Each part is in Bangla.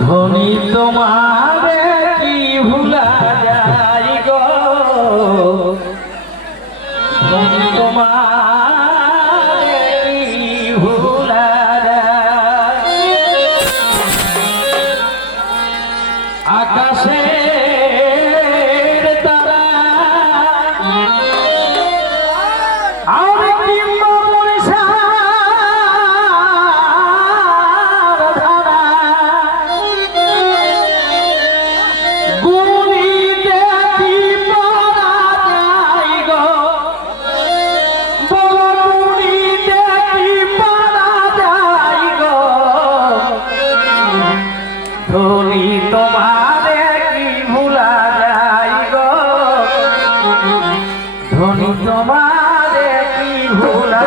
ধনী তোমার কি ভুলা যায়? ভোলা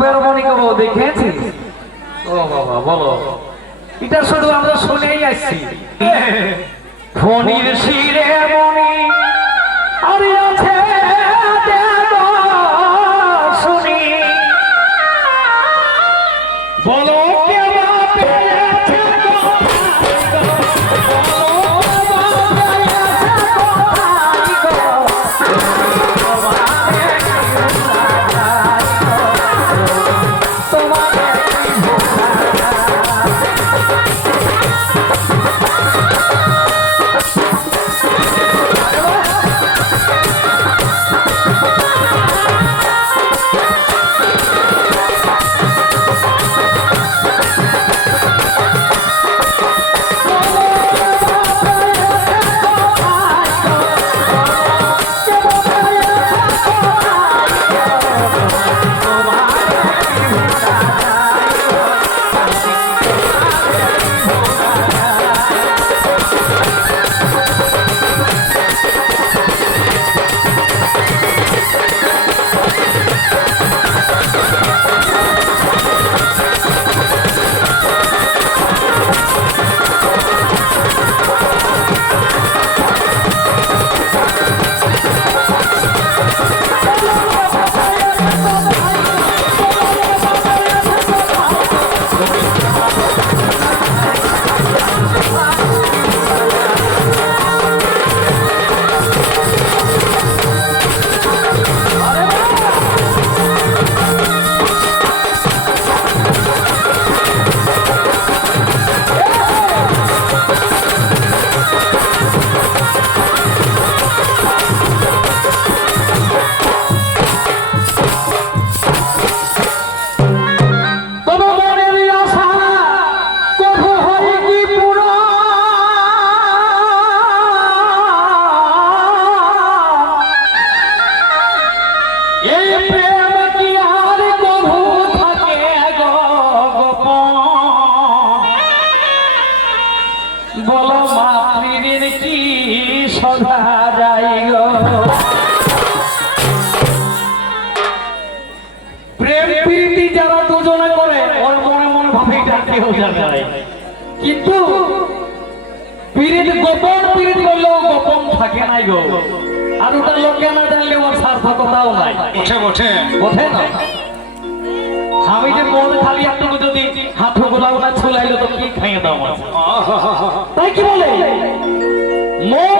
সাপের মনি দেখেছিস? ও বাবা বলো। এটা শুধু আমরা শুনেই আসছি। ফণির শিরে মনি নাই গো। আর ওটা লোকে না জানলে ওর সার্থকতাও নাই। ওঠে বটে ওঠে না? আমি যে মন খালি একটু যদি হাঁটু গোলাও না ছুলাইলো তো কি খাইয়ে দাও তাই কি বলে? মনের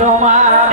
তোমার